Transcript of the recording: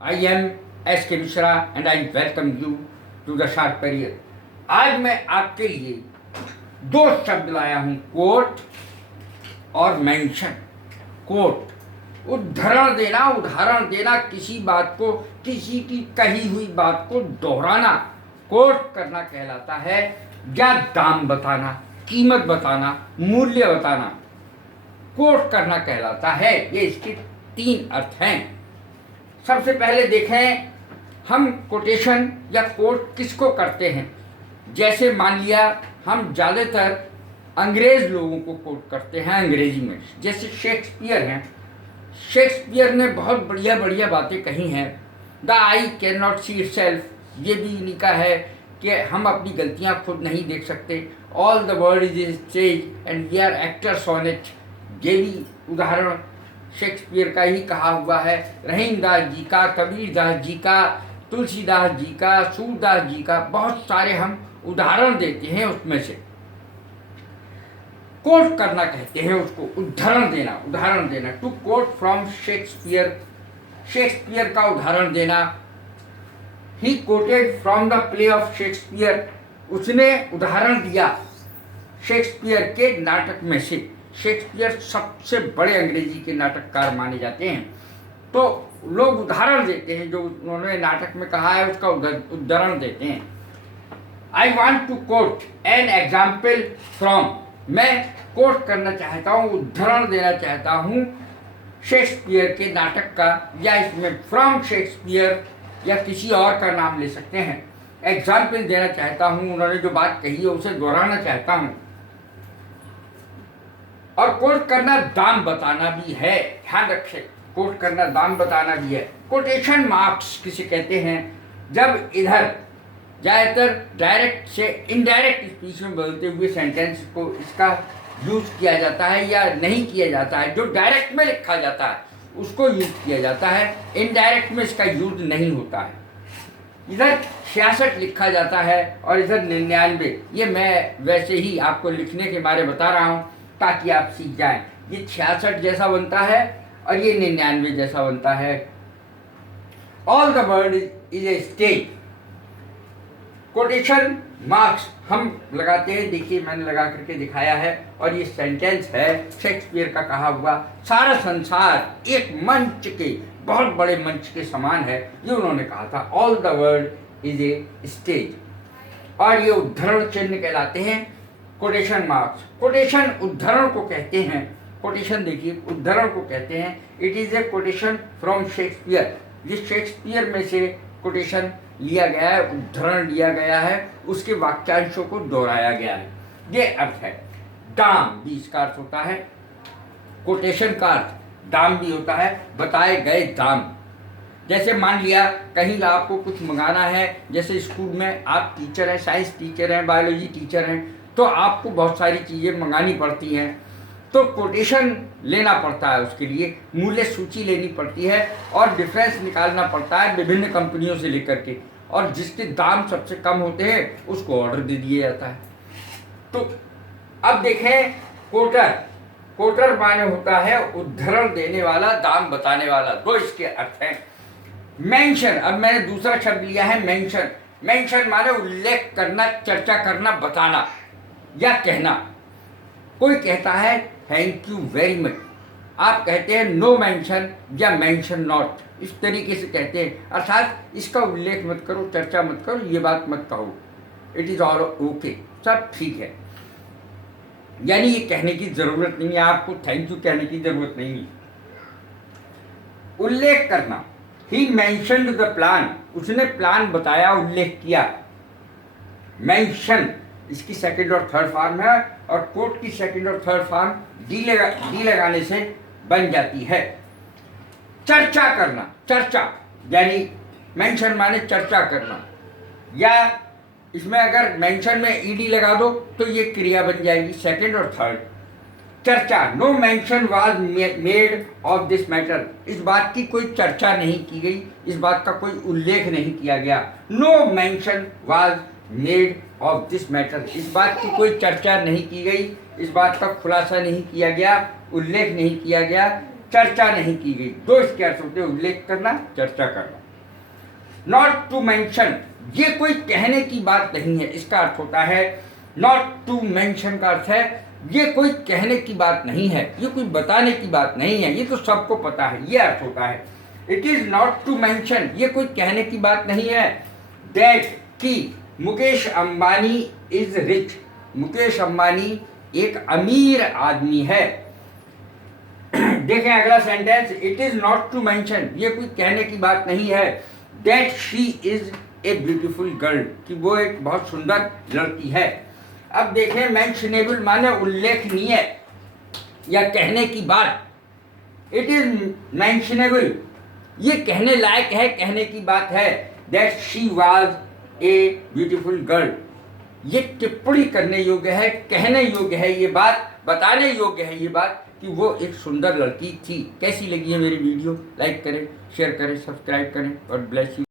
I am S. K. Mishra and I welcome you to the Sharp Career। आज मैं आपके लिए दो शब्द लाया हूँ, कोट और मेंशन। कोट उदाहरण देना, किसी बात को, किसी की कही हुई बात को दोहराना कोट करना कहलाता है, या दाम बताना, कीमत बताना, मूल्य बताना कोट करना कहलाता है। ये इसके तीन अर्थ हैं। सबसे पहले देखें हम कोटेशन या कोट किसको करते हैं। जैसे मान लिया हम ज़्यादातर अंग्रेज लोगों को कोट करते हैं अंग्रेजी में। जैसे शेक्सपियर हैं, शेक्सपियर ने बहुत बढ़िया बढ़िया बातें कही हैं। The I can not see it self, ये भी इन्हीं का है कि हम अपनी गलतियां खुद नहीं देख सकते। All the world is stage and we are actors on it, ये भी उदाहरण शेक्सपियर का ही कहा हुआ है। रहीमदास जी का, कबीरदास जी का, तुलसीदास जी का, सूरदास जी का, बहुत सारे हम उदाहरण देते हैं। उसमें से कोट करना कहते हैं उसको, उदाहरण देना। To quote from Shakespeare, Shakespeare का उदाहरण देना। He quoted from the play of Shakespeare, उसने उदाहरण दिया शेक्सपियर के नाटक में से। शेक्सपियर सबसे बड़े अंग्रेजी के नाटककार माने जाते हैं, तो लोग उदाहरण देते हैं, जो उन्होंने नाटक में कहा है उसका उदाहरण देते हैं। I want to quote an example from, मैं कोट करना चाहता हूँ, उदाहरण देना चाहता हूँ शेक्सपियर के नाटक का, या इसमें फ्रॉम शेक्सपियर या किसी और का नाम ले सकते हैं। एग्जाम्पल देना चाहता हूँ, उन्होंने जो बात कही है उसे दोहराना चाहता हूँ। और कोट करना दाम बताना भी है, ध्यान रखें, कोट करना दाम बताना भी है। कोटेशन मार्क्स किसे कहते हैं, जब इधर ज़्यादातर डायरेक्ट से इनडायरेक्ट स्पीच में बदलते हुए सेंटेंस को इसका यूज किया जाता है या नहीं किया जाता है। जो डायरेक्ट में लिखा जाता है उसको यूज किया जाता है, इनडायरेक्ट में इसका यूज नहीं होता है। इधर 66 लिखा जाता है और इधर 99। ये मैं वैसे ही आपको लिखने के बारे बता रहा हूँ ताकि आप सीख जाएं। ये 66 जैसा बनता है और ये 99 जैसा बनता है। All the world is a stage. Quotation marks हम लगाते हैं, देखिए मैंने लगा करके दिखाया है, और ये सेंटेंस है शेक्सपियर का कहा हुआ। सारा संसार एक मंच के, बहुत बड़े मंच के समान है, ये उन्होंने कहा था। All the world is a stage. और ये उद्धरण चिन्ह कहलाते हैं कोटेशन मार्क्स। कोटेशन उद्धरण को कहते हैं, कोटेशन देखिए उद्धरण को कहते हैं। It is a quotation from Shakespeare, जिस शेक्सपियर में से कोटेशन लिया गया है, उद्धरण लिया गया है, उसके वाक्यांशों को दोहराया गया है। ये अर्थ है। दाम भी इसका अर्थ होता है, कोटेशन का अर्थ दाम भी होता है, बताए गए दाम। जैसे मान लिया कहीं आपको कुछ मंगाना है, जैसे स्कूल में आप टीचर हैं, साइंस टीचर हैं, बायोलॉजी टीचर हैं, तो आपको बहुत सारी चीज़ें मंगानी पड़ती हैं, तो कोटेशन लेना पड़ता है, उसके लिए मूल्य सूची लेनी पड़ती है और डिफरेंस निकालना पड़ता है विभिन्न कंपनियों से लेकर के, और जिसके दाम सबसे कम होते हैं उसको ऑर्डर दे दिया जाता है। तो अब देखें कोटर, कोटर माने होता है उद्धरण देने वाला, दाम बताने वाला। दो इसके अर्थ हैं। मेंशन, अब मैंने दूसरा शब्द लिया है मेंशन। मेंशन माने उल्लेख करना, चर्चा करना, बताना या कहना। कोई कहता है थैंक यू वेरी मच, आप कहते हैं नो मेंशन या मेंशन नॉट, इस तरीके से कहते हैं, अर्थात इसका उल्लेख मत करो, चर्चा मत करो, ये बात मत कहो, इट इज़ ऑल ओके, सब ठीक है। यानी ये कहने की ज़रूरत नहीं है, आपको थैंक यू कहने की ज़रूरत नहीं है। उल्लेख करना, ही मेंशन्ड द प्लान, उसने प्लान बताया, उल्लेख किया। मेंशन इसकी सेकंड और थर्ड फॉर्म है, और कोट की सेकंड और थर्ड फॉर्म डी लगाने से बन जाती है। चर्चा करना, चर्चा यानी मेंशन माने चर्चा करना, या इसमें अगर मेंशन में ईडी लगा दो तो ये क्रिया बन जाएगी, सेकंड और थर्ड। चर्चा, no mention was made of this matter, इस बात की कोई चर्चा नहीं की गई, इस बात का कोई उल्लेख नहीं किया गया। No mention was made of this matter, इस बात की कोई चर्चा नहीं की गई, इस बात का खुलासा नहीं किया गया, उल्लेख नहीं किया गया, चर्चा नहीं की गई। दो इसके अर्थ होते हैं, उल्लेख करना, चर्चा करना। नॉट टू मेंशन, ये कोई कहने की बात नहीं है। इसका अर्थ होता है नॉट टू मेंशन का अर्थ है ये कोई कहने की बात नहीं है, ये कोई बताने की बात नहीं है, ये तो सबको पता है, ये अर्थ होता है। It is not to mention, ये कोई कहने की बात नहीं है। दैट कि मुकेश अंबानी इज रिच, मुकेश अंबानी एक अमीर आदमी है। देखें अगला sentence, it is not to mention, ये कोई कहने की बात नहीं है। That she is a beautiful girl, कि वो एक बहुत सुंदर लड़की है। अब देखें मेंशनेबल माने उल्लेखनीय या कहने की बात। इट इज मेंशनेबल, ये कहने लायक है, कहने की बात है। That she was a beautiful girl, ये टिप्पणी करने योग्य है, कहने योग्य है ये बात, बताने योग्य है ये बात कि वो एक सुंदर लड़की थी। कैसी लगी है मेरी वीडियो? लाइक करें, शेयर करें, सब्सक्राइब करें और ब्लेस यू।